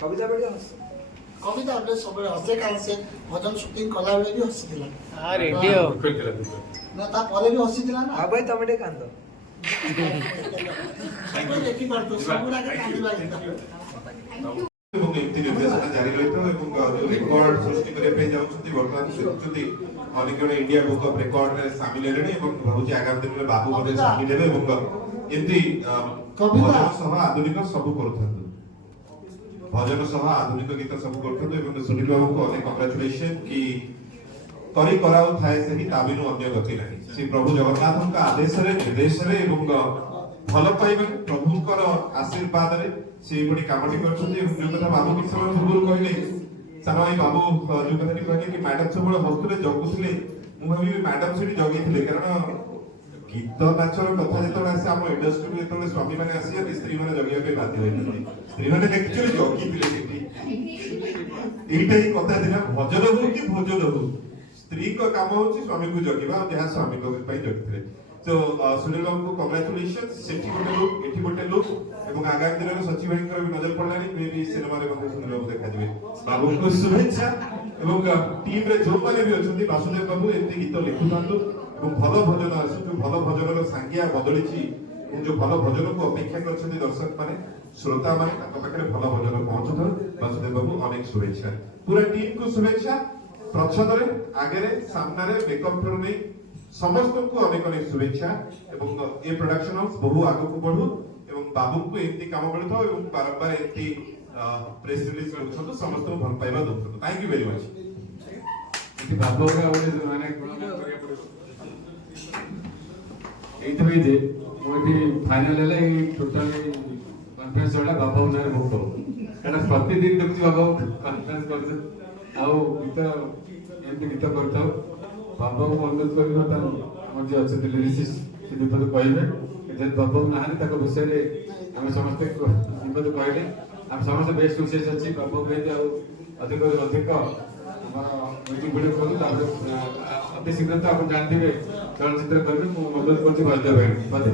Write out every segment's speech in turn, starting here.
कविता बड़ी कविता अपने सब हसे कारण से भजन शूटिंग कला बेले भी हसीला हां रेडियो ना ता परे भी हसीला ना हां भाई तमे कांद सब देखि परतो सबुडा के कांदिबा এবং এমতি ନିର୍ଦ୍ଦେଶନା ଜାରି ରହିଥିବ ଏବଂ ଯୋଉ ରେକର୍ଡ ସୃଷ୍ଟି କରିବା ପାଇଁ ଯାଉଛନ୍ତି ବର୍ତ୍ତମାନ ଶିଖୁଛନ୍ତି ଅନେକ ଜଣ ଇଣ୍ଡିଆ ବୁକ୍ ଅଫ୍ ରେକର୍ଡରେ ସାମିଲ ହେଲେଣି ଏବଂ ଭାବୁଛି ଆଗାମୀ ଦିନରେ ବାବୁ ମଧ୍ୟ ସାମିଲ ହେବେ ଏବଂ ଏମତି ଭଜନ ସହ ଆଧୁନିକ ସବୁ କରୁଥାନ୍ତୁ ଭଜନ ସହ ଆଧୁନିକ ଗୀତ ସବୁ କରୁଥାନ୍ତୁ ଏବଂ ସୁନୀଲ ବାବୁଙ୍କୁ ଅନେକ କଂଗ୍ରାଚୁଲେସନ କି କରି କରାଉ ଥାଏ ସେହି ତା ବିନୁ ଅନ୍ୟ ଗତି ନାହିଁ ଶ୍ରୀ ପ୍ରଭୁ ଜଗନ୍ନାଥଙ୍କ ଆଦେଶରେ ନିର୍ଦ୍ଦେଶରେ ଏବଂ ଭଲ ପାଇବା ପ୍ରଭୁଙ୍କର ଆଶୀର୍ବାଦରେ ସେଇଭଳି କାମଟି କରୁଛନ୍ତି ଏବଂ ଯୋଉ କଥା ବାବୁ କିଛି ସମୟ ପୂର୍ବରୁ କହିଲେ ସାନ ଭାଇ ବାବୁ ଯୋଉ କଥାଟି କହିଲେ କି ମ୍ୟାଡାମ ସବୁବେଳେ ହସୁଥିଲେ ଜଗୁଥିଲେ ମୁଁ ଭାବିବି ମ୍ୟାଡାମ ସେଠି ଜଗିଥିଲେ କାରଣ ଗୀତ ନାଚର କଥା ଯେତେବେଳେ ଆସେ ଆମ ଇଣ୍ଡଷ୍ଟ୍ରିକୁ ଯେତେବେଳେ ସ୍ୱାମୀ ମାନେ ଆସିଯାନ୍ତି ସ୍ତ୍ରୀ ମାନେ ଜଗିବା ପାଇଁ ବାଧ୍ୟ ହୋଇଥାନ୍ତି ସ୍ତ୍ରୀ ମାନେ ଆକ୍ଚୁଆଲି ଜଗିଥିଲେ ସେଠି ଏଇଟା ହିଁ କଥା ଥିଲା ଭଜନ ହଉ କି ଭୋଜନ ହଉ ସ୍ତ୍ରୀଙ୍କ କାମ ହଉଛି ସ୍ୱାମୀକୁ ଜଗିବା ଆଉ ଯାହା ସ୍ୱାମୀଙ୍କ ପାଇଁ ଜଗିଥିଲେ तो सुनील बाबू को कांग्रेचुलेशन सेठी गोटे लुक एठी गोटे लुक एवं आगामी दिन में सचिव भाई भी नजर पड़लानी मे भी सिनेमा रे मध्ये सुनील बाबू देखा दिबे बाबू को शुभेच्छा एवं टीम रे जो माने भी अछंती वासुदेव बाबू एते गीत लिखुतांतु एवं भलो भजन आसु जो भलो भजन रो सांगिया बदलिछि जो भलो भजन को अपेक्षा करछंती दर्शक माने श्रोता माने ताक पाखरे भलो भजन पहुंचुथो वासुदेव बाबू अनेक शुभेच्छा पूरा टीम को शुभेच्छा प्रच्छद रे आगे रे सामने रे मेकअप ठुर नै समस्त को अनेक अनेक शुभेच्छा एवं ये प्रोडक्शन हाउस बहु आगु को बढ़ू एवं बाबू को एमती काम मिलता एवं बारंबार एमती प्रेस रिलीज करछतो समस्त को भल पाइबा दउछतो थैंक यू वेरी मच इति बाबू का ओने माने गुणगान करिया पड़ो एइते भी जे मोटी फाइनल हैला ई टोटली कॉन्फ्रेंस होला बाबू ने भोको कारण प्रतिदिन देखि बाबू कॉन्फ्रेंस करछ आउ गीत एमती गीत करथाउ बाबा को अनुरोध करिबा त हमर जे अछि लिरिसिस्ट से विपद कहबे जे बाबा नाहनी ताको विषय रे हम समस्त विपद कहले हम समस्त बेस्ट विशेष अछि बाबा कहते आ अधिक अधिक हमर मीटिंग वीडियो करू तापर अति शीघ्र तो आप जानथिबे चलचित्र करबे मु अनुरोध करछि बलदेव भाई बदे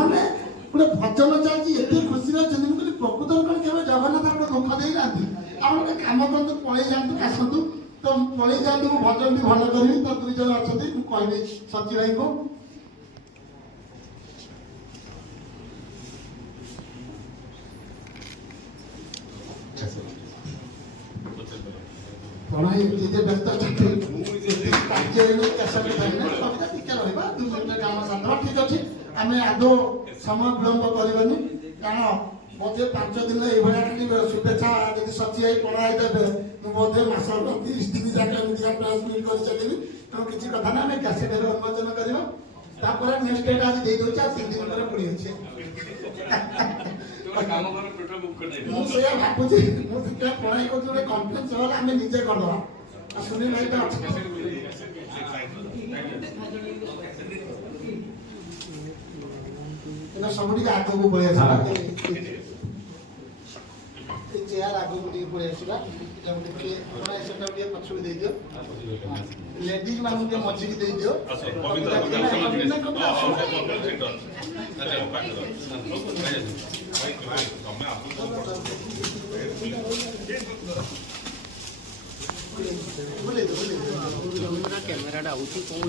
माने पुरा भजन चाहि एते खुशी रे जने मुकली प्रकृत कोन केबे जगन्नाथ आपन दुख देई नाथि आपण काम करतु पळै जांतु कासतु तो पळै जांतु भजन भी भलो करी तो दुई जन अछथि मु कहबे सची भाई को पढ़ाई जे व्यस्त छथि कार्य रे कैसे थाइना सबटा ठीक रहबा दु मिनिट काम साथ ठीक अछि आमे आदो समय विलंब करबनी कारण बोधे 5 दिन ए भया खाली शुभेच्छा यदि सच्ची आई पढ़ाई देबे तो बोधे मास 30 दिन जाके मिडिया प्रेस मीट कर चलेबी तो किछि कथा ना मैं कैसे देर उन्मोचन करबो तापर नेक्स्ट डेट आज दे दोचा 3 दिन पर पड़ी अछि तो काम कर टोटल बुक कर दे मु से भाबुची मु ठीक पढ़ाई को जोरे कॉन्फ्रेंस होला हमें नीचे कर दवा सुनी भाई का इना सबडी आगो को पळे आछा चेयर आगो को दी पळे आछला जब के थोड़ा सेटअप दिए पछुई दे दियो लेडीज मानु के मझी की दे दियो कविता कैमरा आउची कोन